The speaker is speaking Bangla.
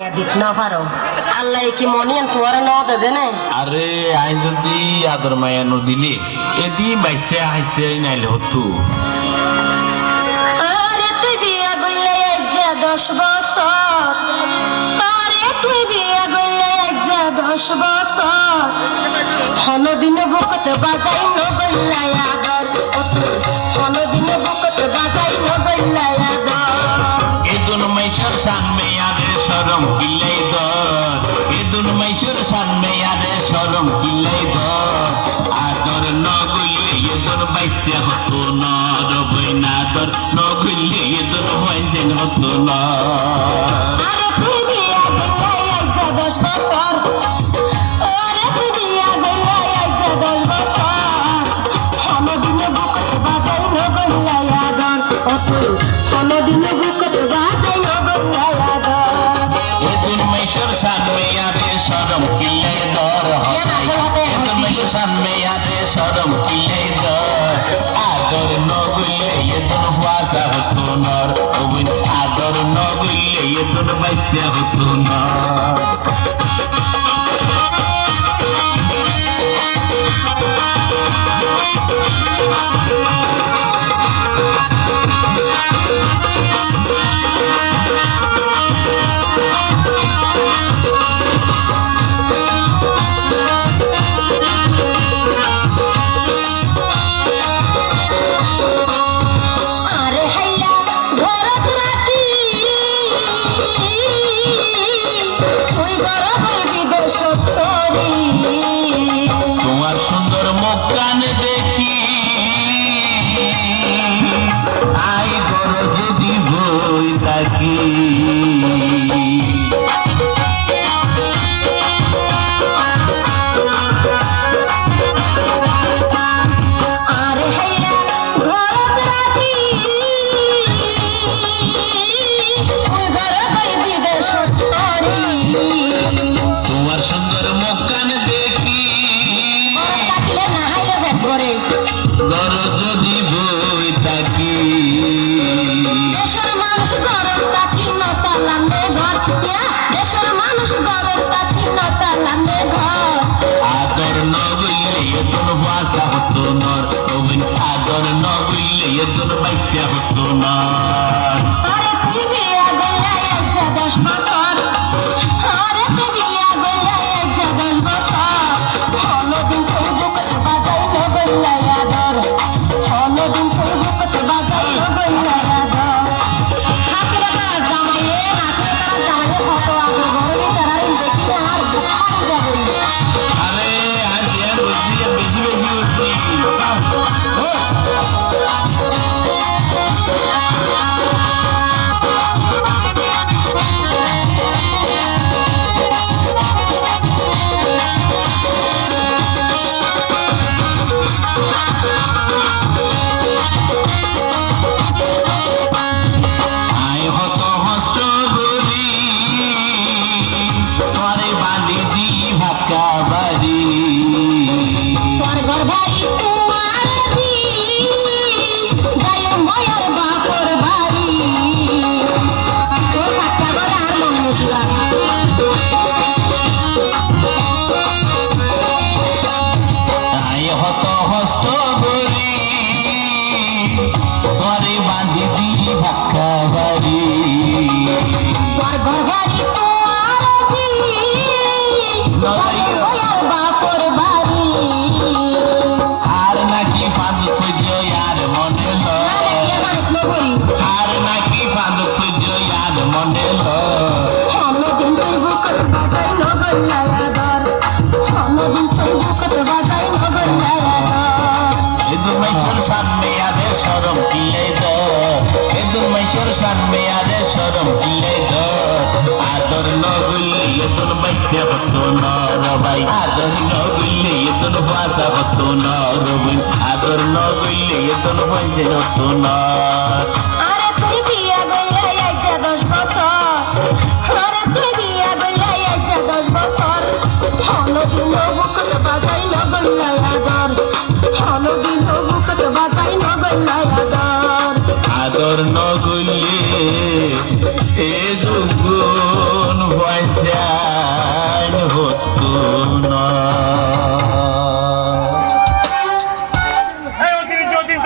দিত না পারো আল্লাহ কি মনিয়ান তোর ন দেবে না আরে আই যদি আদর মায়া নদিলে এদি বাইসে আইসে নাইলে হতো আরে তুই বিয়া গইলে যা 10 বছর আরে তুই বিয়া গইলে যা 10 বছর হনদিনে বুকত বাজাই ন গইলাই আদর হনদিনে বুকত বাজাই ন গইলাই আদর এদুন মাইশর শান মেয়ারে শরম কিলাই দর এদুন মাইশর শান মেয়ারে শরম কিলাই দর আদর ন গইলে এদুন বাইসে হতো না রবই না দর ন গইলে এদুন হইছে হতো না আরে তুই বিয়া গইলে যা 10 বছর আরে তুই বিয়া গইলে যা 10 বছর হনদিনে বুকত বাজাই ন গইলাই আদর হনদিনে বুকত বাজাই ন গইলাই আদর এদুন মাইশর শান মেয়ারে শরম কিলাই দর এদুন মাইশর শান মেয়ারে শরম কিলাই দর আদর ন গইলে এদুন ফাসা হতো না রবই আদর ন গইলে এদুন বাইসে হতো না আরে হাইলা ঘরত রাখি তুই ঘর বলবি দোষত সরি তোমার সুন্দর মুখ কান দেখি আই গর যদি বই থাকি আরে হাইলা ঘরত রাখি তুই ঘর বলবি দোষত সরি তোমার সুন্দর মুখ কান দেখি থাকলে না হাইলা ব্যাট করে গর যদি বই থাকি দেশের মানুষ গরম তাকি নসালাম রে ঘর দেশের মানুষ গরম তাকি নসালাম রে ঘর আদর ন গইলে এদুন ফাসা হতো নর রবিন আদর ন গইলে এদুন বাইসা হতো না আরে তুই বিয়া গইলা যা 10 বছর আরে তুই বিয়া গইলা যা 10 বছর হনদিন তুই বুকত বাজাই ন গইলা আদর হনদিন তুই বুকত বাজাই ন গইলা আদর হাসিরা তারা জামাইয়ে কত আগে ঘরে তারাই দেখি আর বুখারি যাবই আরে আজ ইয়ার বলছি বেশি বেশি উঠছি আয় হত হস্ত গরি তোরে বাঁধি দি ভাক্কা বাড়ি তোর ঘর বাড়ি তোমার দি যাই ময়ার বাপর বাড়ি তোর বাচ্চা ঘরে আর মন মুসলা আয় হত হস্ত গরি তোরে বাঁধি দি ভাক্কা বাড়ি তোর ঘর বাড়ি তোমার দি যাই ময়ার বাপর বাড়ি আর নাকি ফাঁদ খুঁজ আর মনে আর নাকি ফাঁদ খুঁজ আর মনে হনদিন তুই বুকত বাজাই ন গইলা আদর হনদিন তুই বুকত বাজাই ন গইলা আদর এদুন মাইশর শান মেয়ারে শরম কিলাই দর এদুন মাইশর শান মেয়ারে শরম কিলাই দর আদর ন গইলে এদুন বাইসে হতো না রবাই আদর ন গইলে এদুন ফাসা হতো না রবিন আদর ন গইলে এদুন ফাইসে হতো না